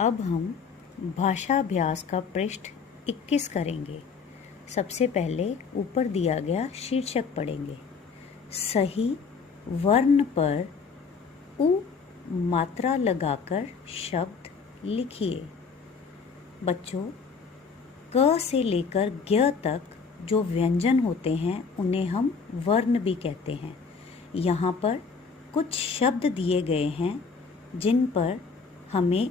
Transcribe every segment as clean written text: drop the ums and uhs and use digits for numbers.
अब हम भाषाभ्यास का पृष्ठ 21 करेंगे। सबसे पहले ऊपर दिया गया शीर्षक पढ़ेंगे। सही वर्ण पर उ मात्रा लगाकर शब्द लिखिए। बच्चों, क से लेकर ज्ञ तक जो व्यंजन होते हैं उन्हें हम वर्ण भी कहते हैं। यहाँ पर कुछ शब्द दिए गए हैं जिन पर हमें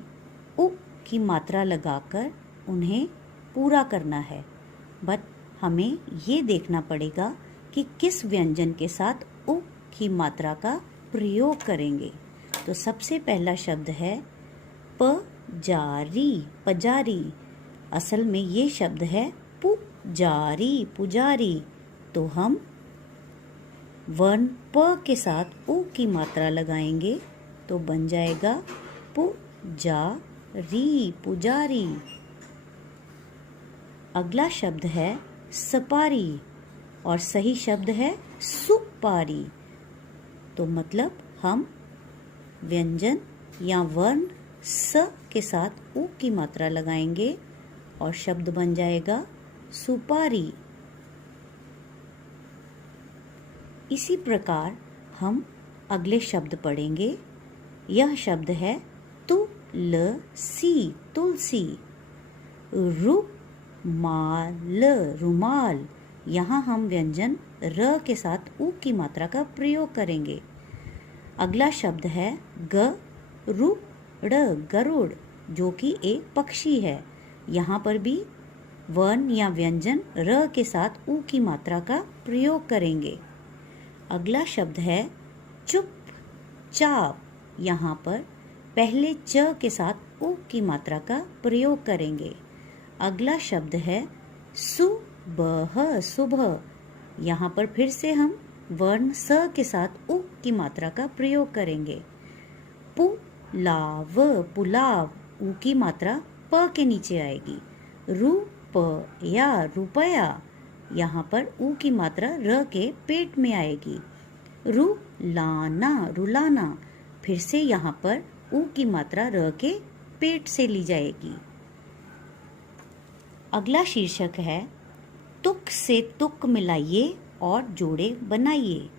उ की मात्रा लगाकर उन्हें पूरा करना है। बट हमें ये देखना पड़ेगा कि किस व्यंजन के साथ उ की मात्रा का प्रयोग करेंगे। तो सबसे पहला शब्द है पजारी, पजारी। असल में ये शब्द है पुजारी, पुजारी। तो हम वर्ण प के साथ उ की मात्रा लगाएंगे तो बन जाएगा पुजारी, पुजारी। अगला शब्द है सपारी और सही शब्द है सुपारी। तो मतलब हम व्यंजन या वर्ण स के साथ उ की मात्रा लगाएंगे और शब्द बन जाएगा सुपारी। इसी प्रकार हम अगले शब्द पढ़ेंगे। यह शब्द है तुलसी, तुलसी। रुमाल, रुमाल। यहाँ हम व्यंजन र के साथ उ की मात्रा का प्रयोग करेंगे। अगला शब्द है गरुड़, गरुड़, जो कि एक पक्षी है। यहाँ पर भी वर्ण या व्यंजन र के साथ उ की मात्रा का प्रयोग करेंगे। अगला शब्द है चुपचाप। यहाँ पर पहले च के साथ उ की मात्रा का प्रयोग करेंगे। अगला शब्द है सुबह, सुबह। यहाँ पर फिर से हम वर्ण स के साथ उ की मात्रा का प्रयोग करेंगे। पुलाव, पुलाव। उ की मात्रा प के नीचे आएगी। रुपया, रुपया। यहाँ पर उ की मात्रा र के पेट में आएगी। रुलाना, रुलाना। फिर से यहाँ पर उ की मात्रा र के पेट से ली जाएगी। अगला शीर्षक है तुक से तुक मिलाइए और जोड़े बनाइए।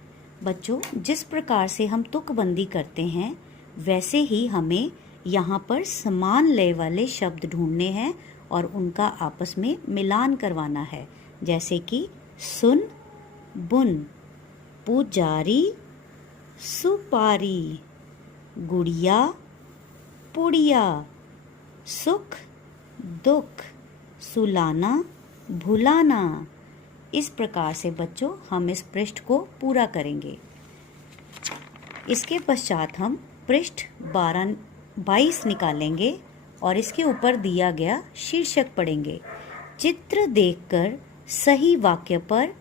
बच्चों, जिस प्रकार से हम तुकबंदी करते हैं वैसे ही हमें यहाँ पर समान लय वाले शब्द ढूंढने हैं और उनका आपस में मिलान करवाना है। जैसे कि सुन, बुन, पुजारी, सुपारी, गुड़िया, पुड़िया, सुख, दुख, सुलाना, भुलाना। इस प्रकार से बच्चों हम इस पृष्ठ को पूरा करेंगे। इसके पश्चात हम पृष्ठ 22 निकालेंगे और इसके ऊपर दिया गया शीर्षक पढ़ेंगे। चित्र देखकर सही वाक्य पर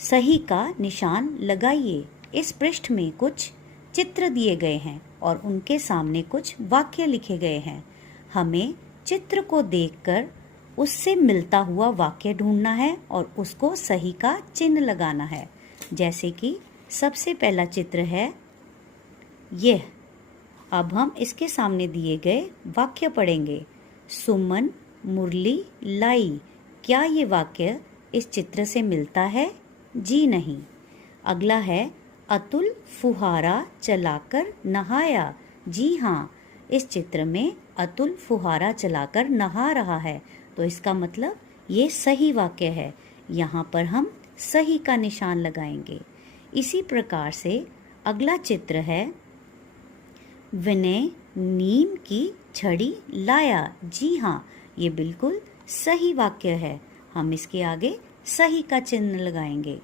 सही का निशान लगाइए। इस पृष्ठ में कुछ चित्र दिए गए हैं और उनके सामने कुछ वाक्य लिखे गए हैं। हमें चित्र को देखकर उससे मिलता हुआ वाक्य ढूंढना है और उसको सही का चिन्ह लगाना है। जैसे कि सबसे पहला चित्र है यह। अब हम इसके सामने दिए गए वाक्य पढ़ेंगे। सुमन मुरली लाई। क्या ये वाक्य इस चित्र से मिलता है? जी नहीं। अगला है अतुल फुहारा चलाकर नहाया। जी हाँ, इस चित्र में अतुल फुहारा चलाकर नहा रहा है, तो इसका मतलब ये सही वाक्य है। यहाँ पर हम सही का निशान लगाएंगे। इसी प्रकार से अगला चित्र है विनय नीम की छड़ी लाया। जी हाँ, ये बिल्कुल सही वाक्य है। हम इसके आगे सही का चिन्ह लगाएंगे।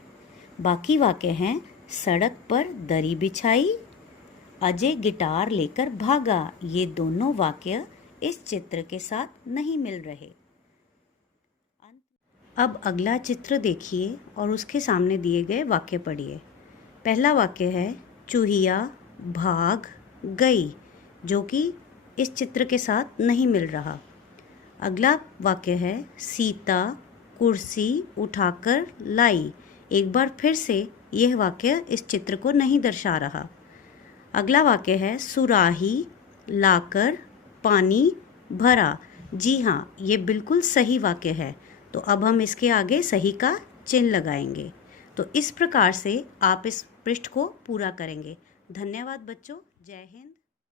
बाकी वाक्य हैं सड़क पर दरी बिछाई, अजय गिटार लेकर भागा। ये दोनों वाक्य इस चित्र के साथ नहीं मिल रहे। अब अगला चित्र देखिए और उसके सामने दिए गए वाक्य पढ़िए। पहला वाक्य है चूहिया भाग गई, जो कि इस चित्र के साथ नहीं मिल रहा। अगला वाक्य है सीता कुर्सी उठाकर लाई। एक बार फिर से यह वाक्य इस चित्र को नहीं दर्शा रहा। अगला वाक्य है सुराही लाकर पानी भरा। जी हाँ, ये बिल्कुल सही वाक्य है। तो अब हम इसके आगे सही का चिन्ह लगाएंगे। तो इस प्रकार से आप इस पृष्ठ को पूरा करेंगे। धन्यवाद बच्चों। जय हिंद।